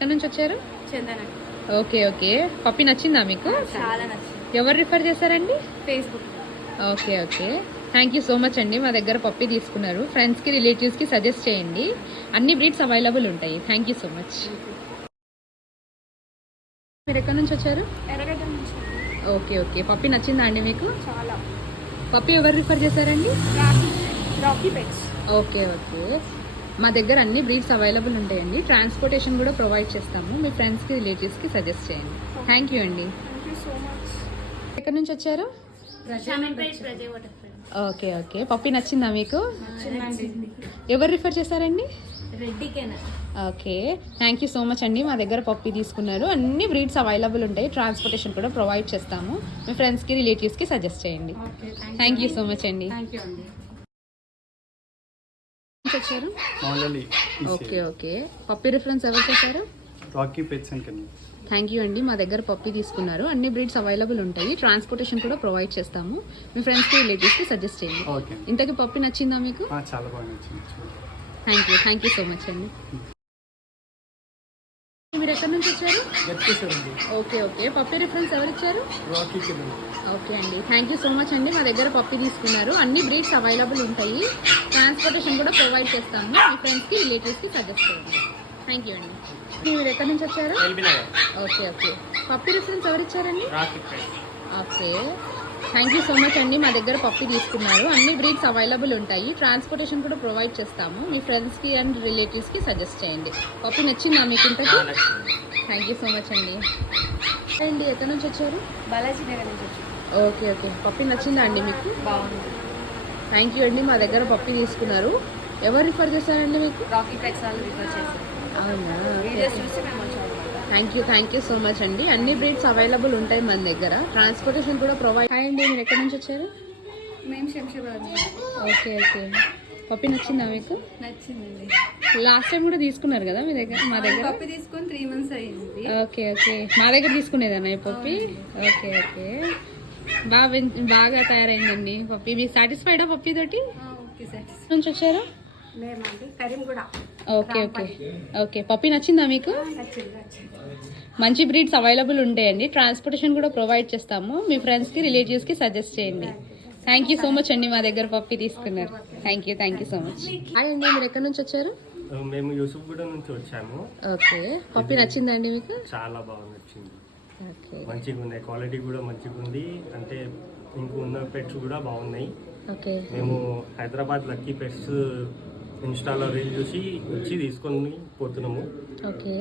ఎక్కడి నుంచి వచ్చారు? చందన. Okay okay. పప్పి నచ్చిందా మీకు? చాలా నచ్చింది. ఎవరు రిఫర్ చేశారండి? Facebook. Okay okay. Thank you so much అండి. మా దగ్గర పప్పి తీసుకున్నారు. ఫ్రెండ్స్కి రిలేటివ్స్కి సజెస్ట్ చేయండి. అన్ని బ్రీడ్స్ అవైలబుల్ ఉంటాయి. Thank you so much. మీరు ఎక్కడి నుంచి వచ్చారు? ఎర్రగడ్డ నుంచి. Okay okay. పప్పి నచ్చిందా అండి మీకు? చాలా. పప్పి ఎవరు రిఫర్ చేశారండి? Rocky pets. Okay okay. మా దగ్గర అన్ని బ్రీడ్స్ అవైలబుల్ ఉంటాయండి. ట్రాన్స్పోర్టేషన్ కూడా ప్రొవైడ్ చేస్తాము. మీ ఫ్రెండ్స్కి రిలేటివ్స్కి సజెస్ట్ చేయండి. థ్యాంక్ యూ అండి. Thank you so much. ఎక్కడి నుంచి వచ్చారు? Okay okay. పప్పి నచ్చిందా మీకు? ఎవరు రిఫర్ చేశారండి? Okay. Thank you so much అండి. మా దగ్గర పప్పి తీసుకున్నారు. అన్ని బ్రీడ్స్ అవైలబుల్ ఉంటాయి. ట్రాన్స్పోర్టేషన్ కూడా ప్రొవైడ్ చేస్తాము. మీ ఫ్రెండ్స్కి రిలేటివ్స్కి సజెస్ట్ చేయండి. థ్యాంక్ యూ సో మచ్ అండి. వచ్చారు? Okay okay. పప్పి రిఫరెన్స్ ఎవరు చేశారు? Rocky pets and kennel. Thank you అండి. మా దగ్గర పప్పి తీసుకున్నారు. అన్ని బ్రీడ్స్ అవైలబుల్ ఉంటాయి. ట్రాన్స్పోర్టేషన్ కూడా ప్రొవైడ్ చేస్తాము. మీ ఫ్రెండ్స్కి రిలేటివ్స్కి సజెస్ట్ చేయండి. ఇంతకీ పప్పి నచ్చిందా మీకు? చాలా బాగా నచ్చింది. థ్యాంక్ యూ సో మచ్ అండి. మీరు ఎక్కడి నుంచి వచ్చారు? Okay okay. పప్పి రిఫరెన్స్ ఎవరు ఇచ్చారు? ఓకే అండి. థ్యాంక్ యూ సో మచ్ అండి. మా దగ్గర పప్పి తీసుకున్నారు. అన్ని బ్రీడ్స్ అవైలబుల్ ఉంటాయి. ట్రాన్స్పోర్టేషన్ కూడా ప్రొవైడ్ చేస్తాము. మీ ఫ్రెండ్స్కి రిలేటివ్స్కి సజెస్ట్ చేయండి. థ్యాంక్ యూ అండి. మీరు ఎక్కడి నుంచి వచ్చారు? Okay okay. పప్పి రిఫరెన్స్ ఎవరు ఇచ్చారండి? Okay. Thank you so much అండి. మా దగ్గర పప్పి తీసుకున్నారు. అన్ని బ్రీడ్స్ అవైలబుల్ ఉంటాయి. ట్రాన్స్పోర్టేషన్ కూడా ప్రొవైడ్ చేస్తాము. మీ ఫ్రెండ్స్కి అండ్ రిలేటివ్స్కి సజెస్ట్ చేయండి. పప్పి నచ్చిందా మీకు ఇంతకీ? థ్యాంక్ యూ సో మచ్ అండి. అండి ఎక్కడి నుంచి వచ్చారు? బాలాజీ నగర్ నుంచి వచ్చారు. Okay okay. పప్పి నచ్చిందా అండి మీకు? బాగుంది. థ్యాంక్ యూ అండి. మా దగ్గర పప్పి తీసుకున్నారు. ఎవరు రిఫర్ చేశారండి మీకు? రాకీ పెట్స్ వాళ్ళు రిఫర్ చేశారు. అవునా? వీడియోస్ చూసి మేము వచ్చాము. థ్యాంక్ యూ సో మచ్ అండి. అన్ని బ్రీడ్స్ అవైలబుల్ ఉంటాయి మన దగ్గర. ట్రాన్స్పోర్టేషన్ కూడా ప్రొవైడ్. హాయ్ అండి. మీరు ఎక్కడి నుంచి వచ్చారు? మేము శంషాబాద్. Okay okay. పప్పి నచ్చిందా మీకు? నచ్చిందండి. లాస్ట్ టైం కూడా తీసుకున్నారు కదా మీ దగ్గర? మా దగ్గర పప్పి తీసుకొని 3 months అయ్యింది. Okay okay. మా దగ్గర తీసుకునేదన్నా ఈ పప్పి? Okay okay. బాగా తయారైందండి పప్పి. మీరు సాటిస్ఫైడా పప్పి తోటి? Okay sir. నుంచి వచ్చారు? మేమండి Karimguda. Okay okay okay. Puppy నచ్చిందా మీకు? నచ్చింది. మంచి బ్రీడ్స్ అవైలబుల్ ఉంటాయండి. ట్రాన్స్పోర్టేషన్ కూడా ప్రొవైడ్ చేస్తాము. మీ ఫ్రెండ్స్కి రిలేటివ్స్కి సజెస్ట్ చేయండి. థ్యాంక్ యూ సో మచ్ అండి. మా దగ్గర పప్పి తీసుకున్నారు. Thank you so much. Hi అండి. మీరు ఎక్కడి నుంచి వచ్చారు? మేము యూసుఫ్గూడ నుంచి వచ్చాము. ఓకే. పప్పి నచ్చిందా అండి మీకు? చాలా బాగా నచ్చింది. ఓకే. మంచిగా ఉంది. క్వాలిటీ కూడా మంచిగా ఉంది. అంటే ఇంక ఉన్న పెట్స్ కూడా బాగున్నాయి. ఓకే. మేము హైదరాబాద్ లక్కీ పెట్స్ ఇన్స్టాలో రీల్ చూసి వచ్చి తీసుకొని పోతున్నాము. ఓకే.